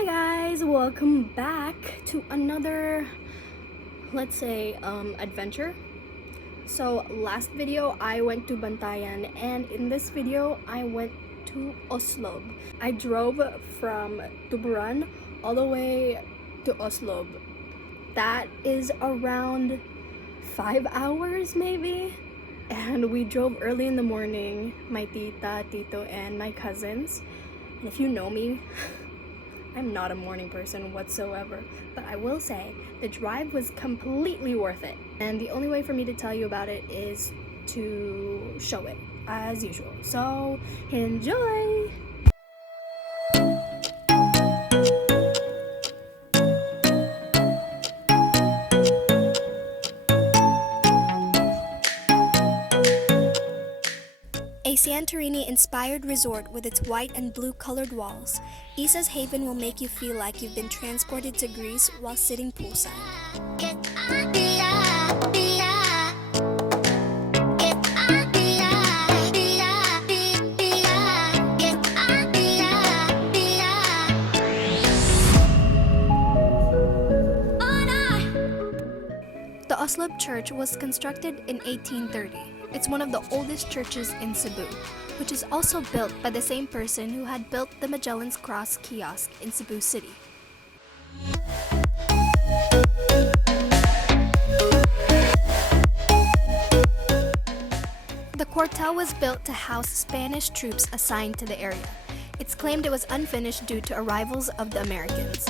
Hi guys, welcome back to another, let's say, adventure. So last video I went to Bantayan, and in this video I went to Oslob. I drove from Tuburan all the way to Oslob. That is around 5 hours maybe. And we drove early in the morning, my tita, tito, and my cousins. And if you know me, I'm not a morning person whatsoever, but I will say the drive was completely worth it. And the only way for me to tell you about it is to show it, as usual. So, enjoy! A Santorini-inspired resort with its white and blue-colored walls, Issa's Haven will make you feel like you've been transported to Greece while sitting poolside. The Oslob Church was constructed in 1830. It's one of the oldest churches in Cebu, which is also built by the same person who had built the Magellan's Cross kiosk in Cebu City. The Cuartel was built to house Spanish troops assigned to the area. It's claimed it was unfinished due to arrivals of the Americans.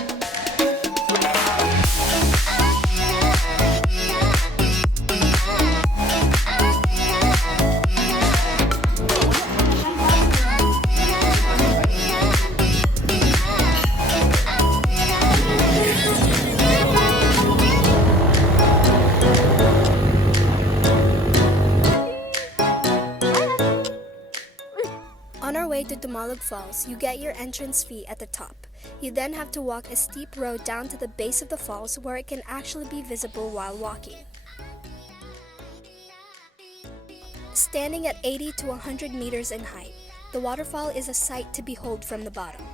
On our way to Tumalok Falls, you get your entrance fee at the top. You then have to walk a steep road down to the base of the falls where it can actually be visible while walking. Standing at 80 to 100 meters in height, the waterfall is a sight to behold from the bottom.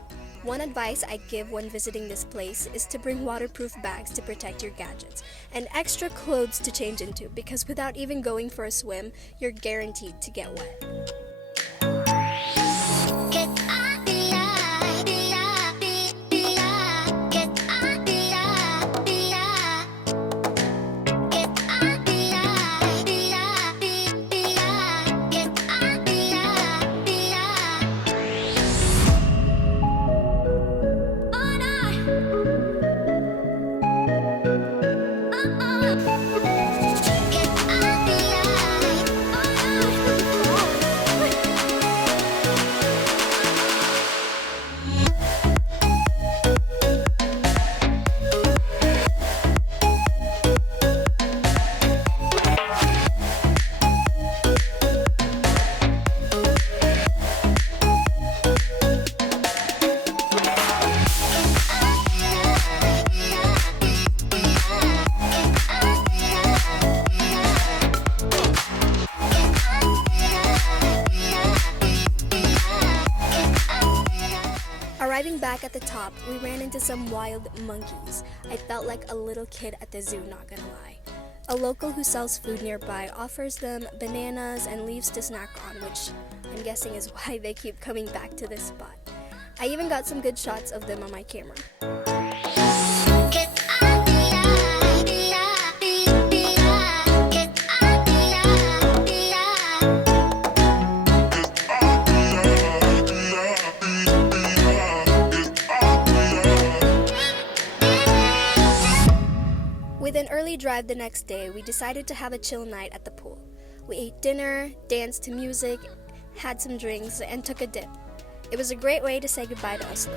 One advice I give when visiting this place is to bring waterproof bags to protect your gadgets and extra clothes to change into, because without even going for a swim, you're guaranteed to get wet. Arriving back at the top, we ran into some wild monkeys. I felt like a little kid at the zoo, not gonna lie. A local who sells food nearby offers them bananas and leaves to snack on, which I'm guessing is why they keep coming back to this spot. I even got some good shots of them on my camera. With an early drive the next day, we decided to have a chill night at the pool. We ate dinner, danced to music, had some drinks, and took a dip. It was a great way to say goodbye to Oslo.